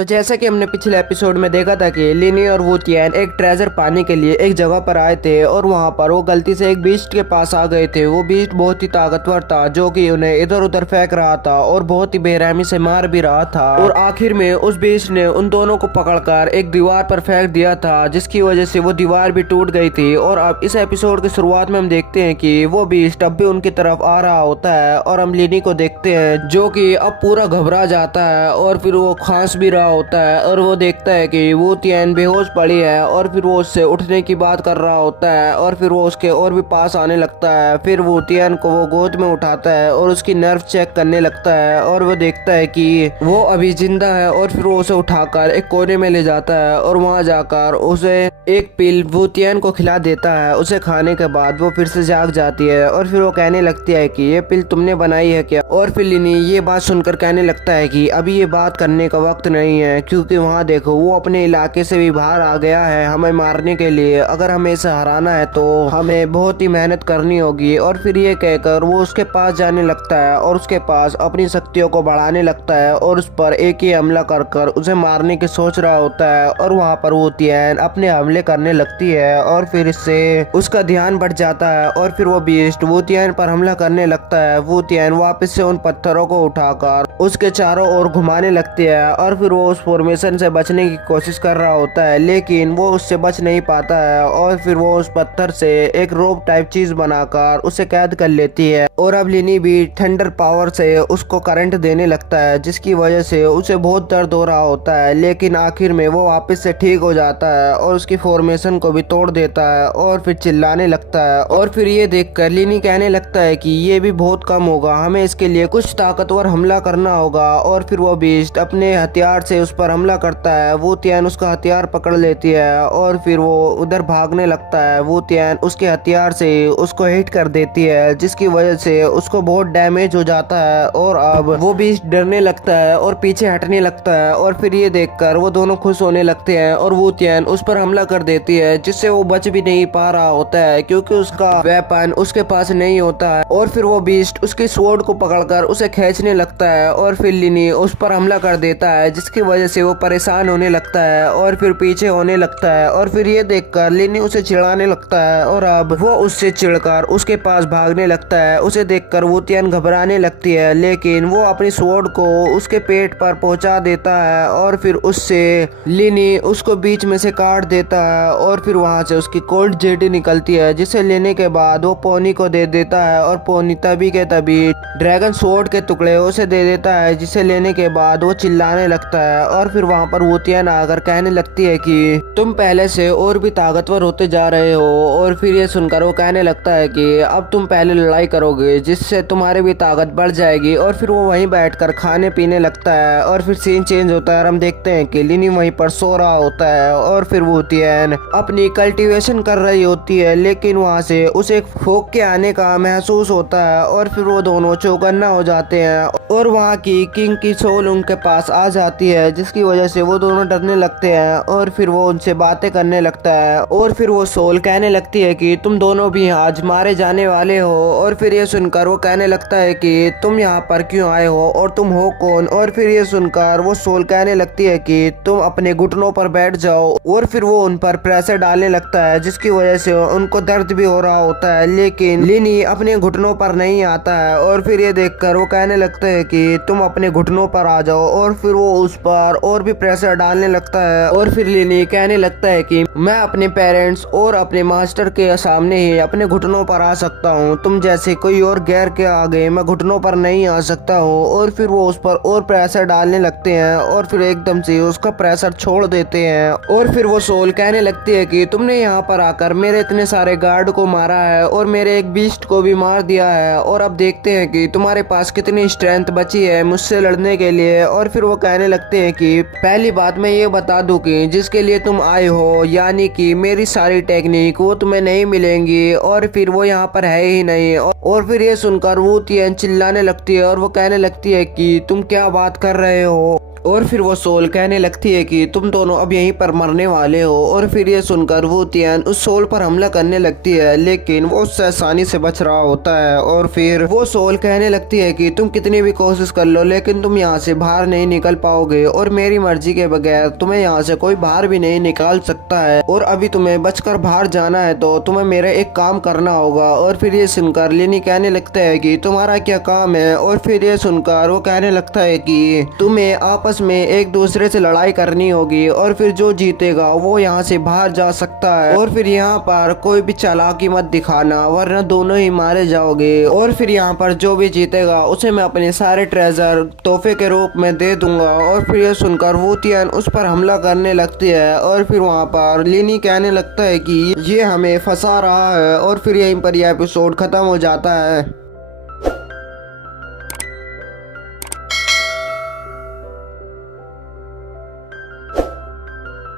तो जैसा कि हमने पिछले एपिसोड में देखा था कि लिनी और वू तियान एक ट्रेजर पाने के लिए एक जगह पर आए थे और वहां पर वो गलती से एक बीस्ट के पास आ गए थे। वो बीस्ट बहुत ही ताकतवर था जो कि उन्हें इधर उधर फेंक रहा था और बहुत ही बेरहमी से मार भी रहा था। और आखिर में उस बीस्ट ने उन दोनों को पकड़कर एक दीवार पर फेंक दिया था, जिसकी वजह से वो दीवार भी टूट गई थी। और अब इस एपिसोड की शुरुआत में हम देखते हैं कि वो बीस्ट अब भी उनकी तरफ आ रहा होता है और हम लिनी को देखते हैं जो कि अब पूरा घबरा जाता है और फिर वो खांस भी रहा होता है। और वो देखता है कि वो तियान बेहोश पड़ी है और फिर वो उससे उठने की बात कर रहा होता है और फिर वो उसके और भी पास आने लगता है। फिर वो तियान को वो गोद में उठाता है और उसकी नर्व चेक करने लगता है और वो देखता है कि वो अभी जिंदा है। और फिर वो उसे उठाकर एक कोने में ले जाता है और वहां जाकर उसे एक पिल वो तियान को खिला देता है। उसे खाने के बाद वो फिर से जाग जाती है और फिर वो कहने लगती है कि ये पिल तुमने बनाई है क्या। और फिर लिनी ये बात सुनकर कहने लगता है कि अभी ये बात करने का वक्त नहीं है, क्योंकि वहाँ देखो वो अपने इलाके से भी बाहर आ गया है हमें मारने के लिए। अगर हमें इसे हराना है तो हमें बहुत ही मेहनत करनी होगी। और फिर ये कहकर वो उसके पास जाने लगता है और उसके पास अपनी शक्तियों को बढ़ाने लगता है और उस पर एक ही हमला कर उसे मारने की सोच रहा होता है। और वहाँ पर वो तियान अपने हमले करने लगती है और फिर इससे उसका ध्यान बढ़ जाता है और फिर वो बीस्ट वो तियान पर हमला करने लगता है। वो तियान वापस से उन पत्थरों को उठाकर उसके चारों ओर घुमाने लगती है और फिर वो उस फॉर्मेशन से बचने की कोशिश कर रहा होता है, लेकिन वो उससे बच नहीं पाता है। और फिर वो उस पत्थर से एक रोप टाइप चीज बनाकर उसे कैद कर लेती है। और अब लिनी भी थंडर पावर से उसको करंट देने लगता है, जिसकी वजह से उसे बहुत दर्द हो रहा होता है। लेकिन आखिर में वो वापस से ठीक हो जाता है और उसकी फॉर्मेशन को भी तोड़ देता है और फिर चिल्लाने लगता है। और फिर ये देखकर लिनी कहने लगता है कि ये भी बहुत कम होगा, हमें इसके लिए कुछ ताकतवर हमला करना होगा। और फिर वो बीस्ट अपने हथियार से उस पर हमला करता है। वो तियान उसका हथियार पकड़ लेती है और फिर वो उधर भागने लगता है। वो तियान उसके हथियार से उसको हिट कर देती है, जिसकी वजह से उसको बहुत डैमेज हो जाता है। और अब वो बीस्ट डरने लगता है और पीछे हटने लगता है। और फिर ये देखकर वो दोनों खुश होने लगते हैं और वो तियान उस पर हमला कर देती है, जिससे वो बच भी नहीं पा रहा होता है क्योंकि उसका वेपन उसके पास नहीं होता है। और फिर वो बीस्ट उसकी स्वॉर्ड को पकड़कर उसे खींचने लगता है और फिर लिनी उस पर हमला कर देता है, जिसकी वजह से वो परेशान होने लगता है और फिर पीछे होने लगता है। और फिर ये देखकर लिनी उसे चिढ़ाने लगता है और अब वो उससे चिढ़कर उसके पास भागने लगता है। उसे देखकर वो तियान घबराने लगती है, लेकिन वो अपनी स्वॉर्ड को उसके पेट पर पहुंचा देता है और फिर उससे लिनी उसको बीच में से काट देता है। और फिर वहां से उसकी कोल्ड जेटी निकलती है, जिसे लेने के बाद वो पोनी को दे देता है और पोनी तभी के तभी ड्रैगन स्वॉर्ड के टुकड़े उसे दे देता है, जिसे लेने के बाद वो चिल्लाने लगता है। और फिर वहां पर वो तियान आकर कहने लगती है कि तुम पहले से और भी ताकतवर होते जा रहे हो। और फिर ये सुनकर वो कहने लगता है कि अब तुम पहले लड़ाई करोगे, जिससे तुम्हारी भी ताकत बढ़ जाएगी। और फिर वो वहीं बैठकर खाने पीने लगता है और फिर सीन चेंज होता है और हम देखते हैं कि लिनी वहीं पर सो रहा होता है और फिर वो तियान अपनी कल्टीवेशन कर रही होती है, लेकिन वहां से उसे एक फोक के आने का महसूस होता है और फिर वो दोनों चौकन्ना हो जाते हैं और वहाँ की किंग की सोल उनके पास आ जाती है, जिसकी वजह से वो दोनों डरने लगते हैं। और फिर वो उनसे बातें करने लगता है और फिर वो सोल कहने लगती है कि तुम दोनों भी आज मारे जाने वाले हो। और फिर ये सुनकर वो कहने लगता है कि तुम यहाँ पर क्यों आए हो और तुम हो कौन। और फिर ये सुनकर वो सोल कहने लगती है कि तुम अपने घुटनों पर बैठ जाओ। और फिर वो उन पर प्रेशर डालने लगता है, जिसकी वजह से उनको दर्द भी हो रहा होता है, लेकिन लिनी अपने घुटनों पर नहीं आता है। और फिर ये देखकर वो कहने लगता है कि तुम अपने घुटनों पर आ जाओ। और फिर वो उस पर और भी प्रेशर डालने लगता है और फिर लिनी कहने लगता है कि मैं अपने पेरेंट्स और अपने मास्टर के सामने ही अपने घुटनों पर आ सकता हूँ, तुम जैसे कोई और गैर के आगे मैं घुटनों पर नहीं आ सकता हूँ। और फिर वो उस पर और प्रेशर डालने लगते हैं और फिर एकदम से उसका प्रेशर छोड़ देते हैं। और फिर वो सोल कहने लगती है कि तुमने यहाँ पर आकर मेरे इतने सारे गार्ड को मारा है और मेरे एक बीस्ट को भी मार दिया है, और अब देखते हैं कि तुम्हारे पास कितनी स्ट्रेंथ बची है मुझसे लड़ने के लिए। और फिर वो कहने लगते हैं कि पहली बात मैं ये बता दूं कि जिसके लिए तुम आए हो, यानी कि मेरी सारी टेक्निक, वो तुम्हें नहीं मिलेंगी और फिर वो यहाँ पर है ही नहीं। और फिर ये सुनकर वो तियान चिल्लाने लगती है और वो कहने लगती है कि तुम क्या बात कर रहे हो। और फिर वो सोल कहने लगती है कि तुम दोनों अब यहीं पर मरने वाले हो। और फिर ये सुनकर वो तियान उस सोल पर हमला करने लगती है, लेकिन वो उससे आसानी से बच रहा होता है। और फिर वो सोल कहने लगती है कि तुम कितनी भी कोशिश कर लो लेकिन तुम यहाँ से बाहर नहीं निकल पाओगे, और मेरी मर्जी के बगैर तुम्हें यहाँ से कोई बाहर भी नहीं निकाल सकता है, और अभी तुम्हें बचकर बाहर जाना है तो तुम्हें मेरा एक काम करना होगा। और फिर ये सुनकर लिनी कहने लगता है कि तुम्हारा क्या काम है। और फिर ये सुनकर वो कहने लगता है कि तुम्हें आपस में एक दूसरे से लड़ाई करनी होगी, और फिर जो जीतेगा वो यहाँ से बाहर जा सकता है। और फिर यहाँ पर कोई भी चालाकी मत दिखाना वरना दोनों ही मारे जाओगे। और फिर यहाँ पर जो भी जीतेगा उसे मैं अपने सारे ट्रेजर तोहफे के रूप में दे दूंगा। और फिर ये सुनकर वो तियान उस पर हमला करने लगती है। और फिर वहाँ पर लिनी कहने लगता है कि ये हमें फंसा रहा है। और फिर यहीं पर यह एपिसोड खत्म हो जाता है।